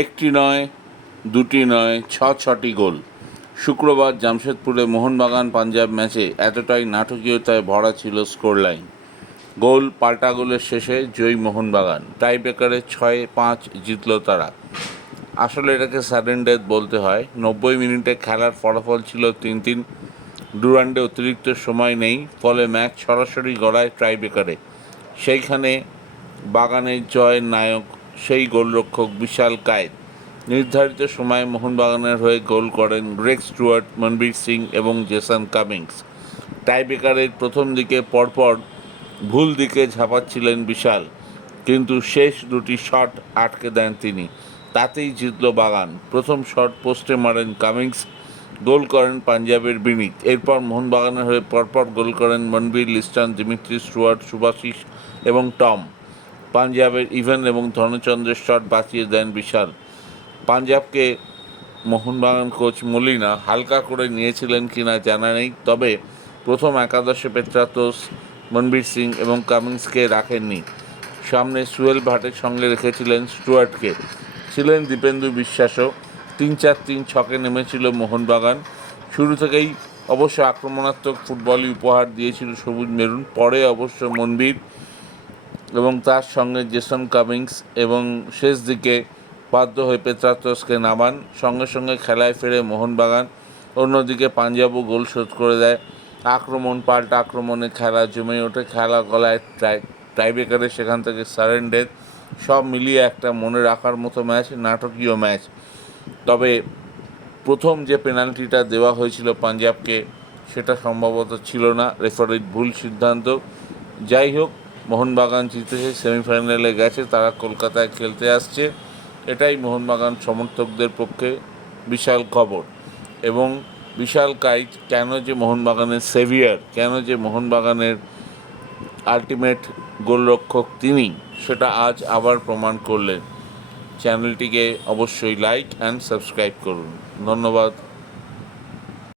একটি নয়, দুটি নয়, ছটি গোল। শুক্রবার জামশেদপুরে মোহনবাগান পাঞ্জাব ম্যাচে এতটাই নাটকীয়তায় ভরা ছিল স্কোর লাইন। গোল পাল্টা গোলের শেষে জয়ী মোহনবাগান, টাইব্রেকারে 6-5 জিতল তারা। আসলে এটাকে সাডেন ডেথ বলতে হয়। 90 মিনিটে খেলার ফলাফল ছিল 3-3। ডুরান্ডে অতিরিক্ত সময় নেই, ফলে ম্যাচ সরাসরি গড়ায় টাইব্রেকারে। সেইখানে বাগানের জয়ের নায়ক সেই গোলরক্ষক বিশাল কায়েত। নির্ধারিত সময়ে মোহনবাগানের হয়ে গোল করেন গ্রেগ স্টুয়ার্ট, মনবীর সিং এবং জেসন কামিংস। টাইব্রেকারের প্রথম দিকে পরপর ভুল দিকে ঝাঁপাচ্ছিলেন বিশাল, কিন্তু শেষ দুটি শট আটকে দেন তিনি। তাতেই জিতল বাগান। প্রথম শট পোস্টে মারেন কামিংস, গোল করেন পাঞ্জাবের বিনীত। এরপর মোহনবাগানের হয়ে পরপর গোল করেন Manvir, Liston, Dmitry, Stewart, Shubhashis এবং টম। পাঞ্জাবের ইভেন এবং ধনচন্দ্রের শট বাঁচিয়ে দেন বিশাল। পাঞ্জাবকে মোহনবাগান কোচ মলিনা হালকা করে নিয়েছিলেন কিনা জানা নেই, তবে প্রথম একাদশে পেত্রাতোস, মনবীর সিং এবং কামিংসকে রাখেননি। সামনে সুহেল ভাটের সঙ্গে রেখেছিলেন স্টুয়ার্টকে। ছিলেন দীপেন্দু বিশ্বাসও। 3-4-3 ছকে নেমেছিল মোহনবাগান। শুরু থেকেই অবশ্য আক্রমণাত্মক ফুটবলই উপহার দিয়েছিল সবুজ মেরুন। পরে অবশ্য মনবীর এবং তার সঙ্গে জেসন কামিংস এবং শেষ দিকে বাধ্য হয়ে পেত্রাতোসকে নামান। সঙ্গে সঙ্গে খেলায় ফেরে মোহনবাগান। অন্যদিকে পাঞ্জাবও গোল শোধ করে দেয়। আক্রমণ পাল্টা আক্রমণে খেলা জমে ওঠে, খেলা গলায় টাইব্রেকারে, সেখান থেকে সাডেন ডেথ। সব মিলিয়ে একটা মনে রাখার মতো ম্যাচ, নাটকীয় ম্যাচ। তবে প্রথম যে পেনাল্টিটা দেওয়া হয়েছিল পাঞ্জাবকে, সেটা সম্ভবত ছিল না, রেফারির ভুল সিদ্ধান্ত। যাই হোক, মোহনবাগান জিতেছে, সেমিফাইনালে গেছে, তারা কলকাতায় খেলতে আসছে। এটাই মোহনবাগান সমর্থকদের পক্ষে বিশাল খবর। এবং বিশাল কাইত কেন যে মোহনবাগানের সেভিয়ার, কেন যে মোহনবাগানের আলটিমেট গোলরক্ষক তিনি, সেটা আজ আবার প্রমাণ করলেন। চ্যানেলটিকে অবশ্যই লাইক অ্যান্ড সাবস্ক্রাইব করুন। ধন্যবাদ।